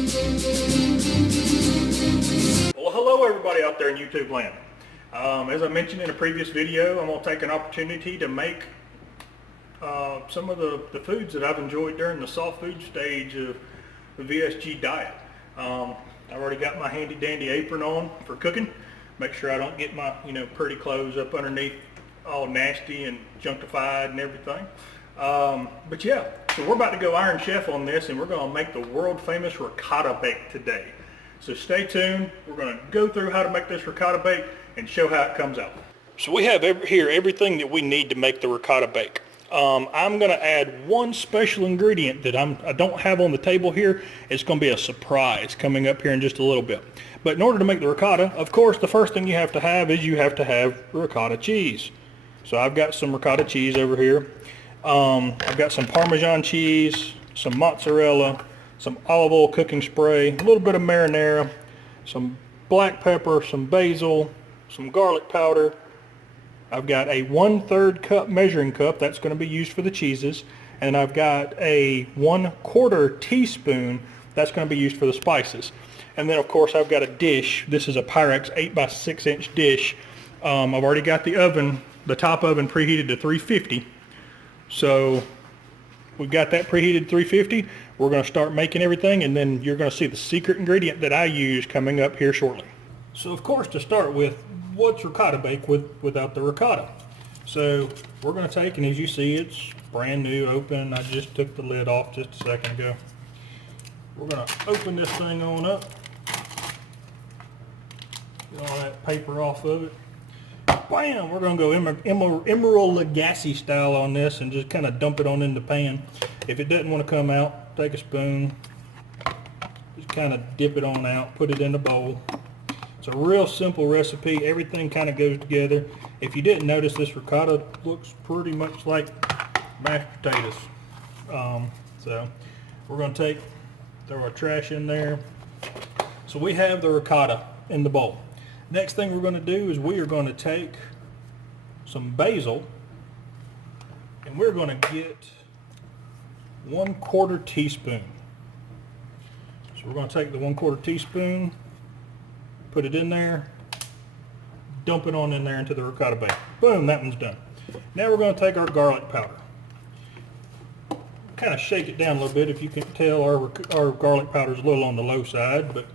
Well, hello everybody out there in YouTube land. As I mentioned in a previous video, I'm going to take an opportunity to make some of the foods that I've enjoyed during the soft food stage of the VSG diet. I've already got my handy dandy apron on for cooking. Make sure I don't get my pretty clothes up underneath all nasty and junkified and everything. But yeah, so we're about to go Iron Chef on this, and we're going to make the world famous Ricotta Bake today. So stay tuned. We're going to go through how to make this Ricotta Bake and show how it comes out. So we have here everything that we need to make the Ricotta Bake. I'm going to add one special ingredient that I don't have on the table here. It's going to be a surprise coming up here in just a little bit. But in order to make the ricotta, of course, the first thing you have to have is ricotta cheese. So I've got some ricotta cheese over here. I've got some Parmesan cheese, some mozzarella, some olive oil cooking spray, a little bit of marinara, some black pepper, some basil, some garlic powder. I've got a 1/3 cup measuring cup that's going to be used for the cheeses, and I've got a 1/4 teaspoon that's going to be used for the spices. And then of course I've got a dish. This is a Pyrex 8x6 inch dish. I've already got the top oven preheated to 350. So we've got that preheated 350. We're going to start making everything, and then you're going to see the secret ingredient that I use coming up here shortly. So of course, to start with, what's Ricotta Bake without the ricotta? So we're going to take, and as you see, it's brand new, open. I just took the lid off just a second ago. We're going to open this thing on up. Get all that paper off of it. Bam! We're going to go Emerald Lagasse style on this and just kind of dump it on in the pan. If it doesn't want to come out, take a spoon, just kind of dip it on out, put it in the bowl. It's a real simple recipe. Everything kind of goes together. If you didn't notice, this ricotta looks pretty much like mashed potatoes. So we're going to throw our trash in there. So we have the ricotta in the bowl. Next thing we're going to do is we are going to take some basil, and we're going to get 1/4 teaspoon. So we're going to take the 1/4 teaspoon, put it in there, dump it on in there into the ricotta bake. Boom, that one's done. Now we're going to take our garlic powder. Kind of shake it down a little bit. If you can tell, our garlic powder is a little on the low side, but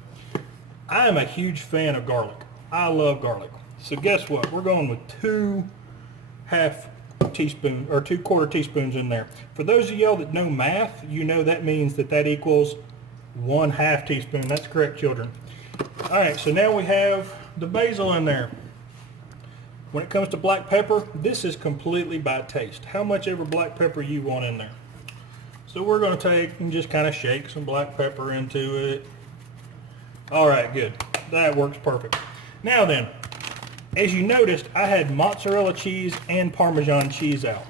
I am a huge fan of garlic. I love garlic. So guess what? We're going with 2/2 teaspoon or 2/4 teaspoons in there. For those of y'all that know math, you know that means that equals 1/2 teaspoon. That's correct, children. All right, so now we have the basil in there. When it comes to black pepper, this is completely by taste. How much ever black pepper you want in there. So we're going to take and just kind of shake some black pepper into it. All right, good. That works perfect. Now then, as you noticed, I had mozzarella cheese and Parmesan cheese out.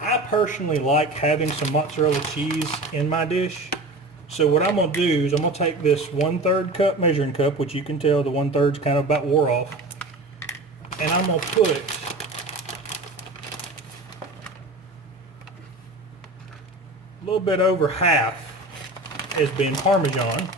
I personally like having some mozzarella cheese in my dish. So what I'm going to do is I'm going to take this 1/3 cup measuring cup, which you can tell the 1/3's kind of about wore off, and I'm going to put a little bit over half as being Parmesan.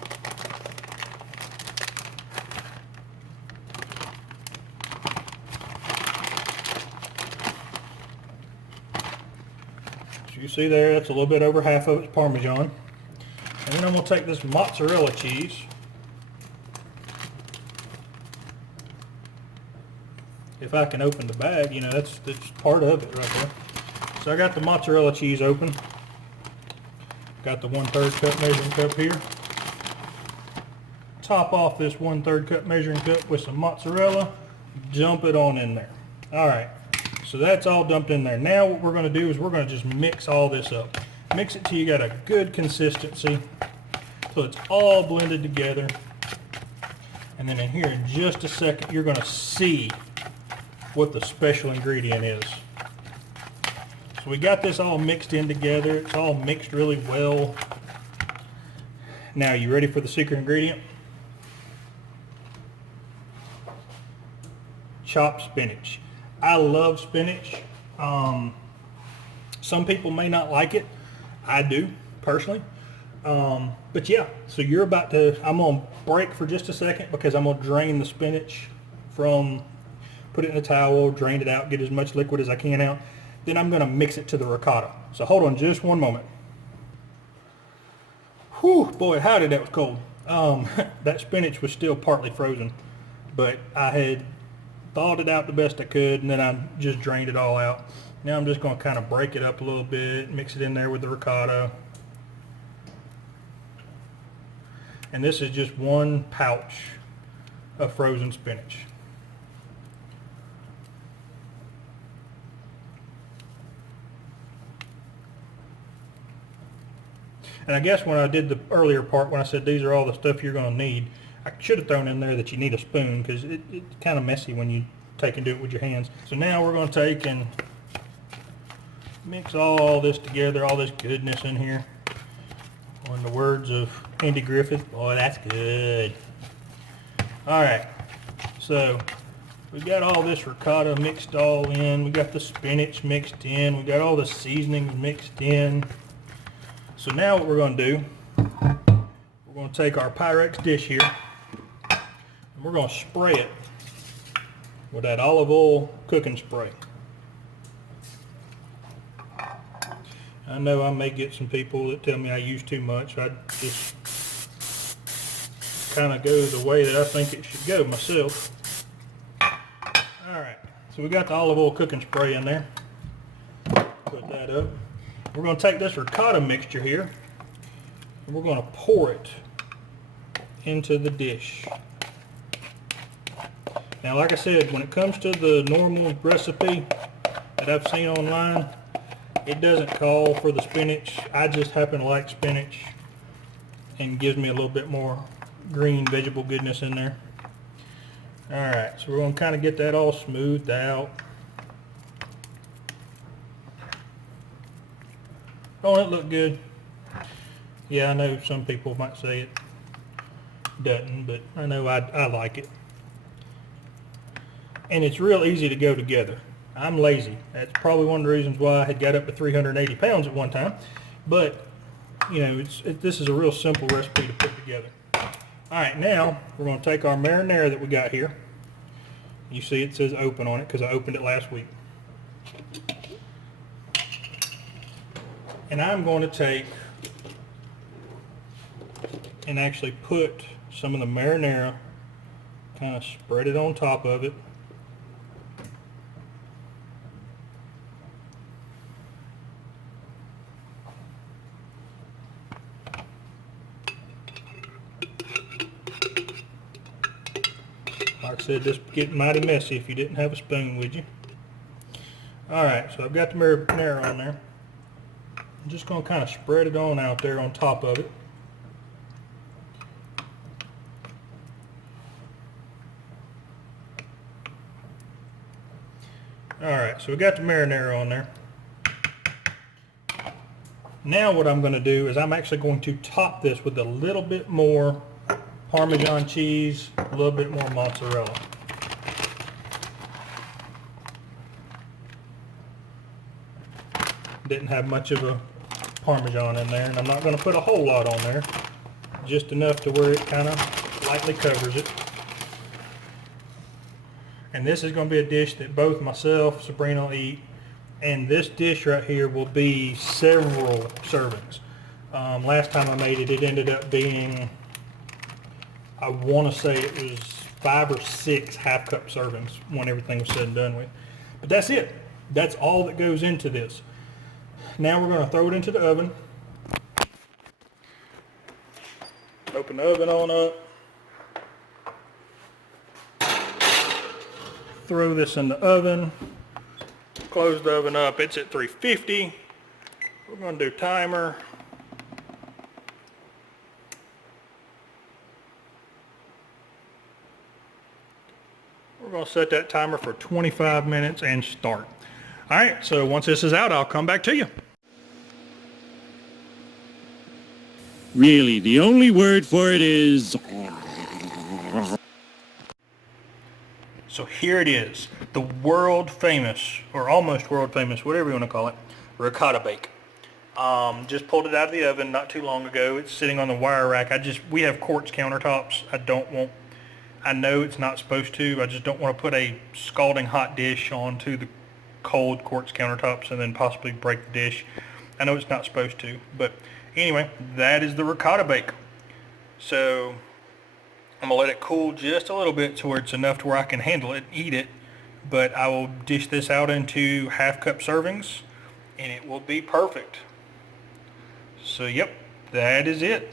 You see there, that's a little bit over half of it's Parmesan. And then I'm going to take this mozzarella cheese. If I can open the bag, that's part of it right there. So I got the mozzarella cheese open. Got the 1/3 cup measuring cup here. Top off this 1/3 cup measuring cup with some mozzarella. Dump it on in there. All right. So that's all dumped in there. Now what we're going to do is we're going to just mix all this up. Mix it till you got a good consistency, so it's all blended together. And then in here in just a second, you're going to see what the special ingredient is. So we got this all mixed in together. It's all mixed really well. Now, you ready for the secret ingredient? Chopped spinach. I love spinach. Some people may not like it. I do, personally. But yeah, so you're about to, I'm going to break for just a second because I'm going to drain the spinach from, put it in a towel, drain it out, get as much liquid as I can out. Then I'm going to mix it to the ricotta. So hold on just one moment. Whew, boy, howdy, that was cold. That spinach was still partly frozen, but I had thawed it out the best I could, and then I just drained it all out. Now I'm just going to kind of break it up a little bit, mix it in there with the ricotta. And this is just one pouch of frozen spinach. And I guess when I did the earlier part, when I said these are all the stuff you're going to need, I should have thrown in there that you need a spoon, because it's kind of messy when you take and do it with your hands. So now we're going to take and mix all this together, all this goodness in here. Or in the words of Andy Griffith, boy, that's good. Alright, so we got all this ricotta mixed all in. We got the spinach mixed in. We got all the seasonings mixed in. So now what we're going to do, we're going to take our Pyrex dish here, and we're going to spray it with that olive oil cooking spray. I know I may get some people that tell me I use too much. I just kind of go the way that I think it should go myself. Alright, so we got the olive oil cooking spray in there. Put that up. We're going to take this ricotta mixture here, and we're going to pour it into the dish. Now, like I said, when it comes to the normal recipe that I've seen online, it doesn't call for the spinach. I just happen to like spinach, and gives me a little bit more green vegetable goodness in there. Alright, so we're going to kind of get that all smoothed out. Don't it look good? Yeah, I know some people might say it doesn't, but I know I like it. And it's real easy to go together. I'm lazy. That's probably one of the reasons why I had got up to 380 pounds at one time. But, you know, this is a real simple recipe to put together. Alright, now we're going to take our marinara that we got here. You see it says open on it because I opened it last week. And I'm going to take and actually put some of the marinara, kind of spread it on top of it. Like I said, this would get mighty messy if you didn't have a spoon, would you? Alright, so I've got the marinara on there. I'm just going to kind of spread it on out there on top of it. Alright, so we got the marinara on there. Now what I'm going to do is I'm actually going to top this with a little bit more Parmesan cheese, a little bit more mozzarella. Didn't have much of a Parmesan in there, and I'm not going to put a whole lot on there, just enough to where it kind of lightly covers it. And this is going to be a dish that both myself, Sabrina will eat, and this dish right here will be several servings. Last time I made it, it ended up being, I want to say it was 5 or 6 half-cup servings when everything was said and done with. But that's it. That's all that goes into this. Now we're going to throw it into the oven. Open the oven on up. Throw this in the oven. Close the oven up. It's at 350. We're going to do timer. We're going to set that timer for 25 minutes and start. Alright, so once this is out, I'll come back to you. Really, the only word for it is... So here it is, the world famous, or almost world famous, whatever you want to call it, Ricotta Bake. Just pulled it out of the oven not too long ago. It's sitting on the wire rack. We have quartz countertops. I know it's not supposed to. I just don't want to put a scalding hot dish onto the cold quartz countertops and then possibly break the dish. I know it's not supposed to, but anyway, that is the Ricotta Bake. So I'm gonna let it cool just a little bit to where it's enough to where I can handle it and eat it, but I will dish this out into half-cup servings and it will be perfect. So yep, that is it.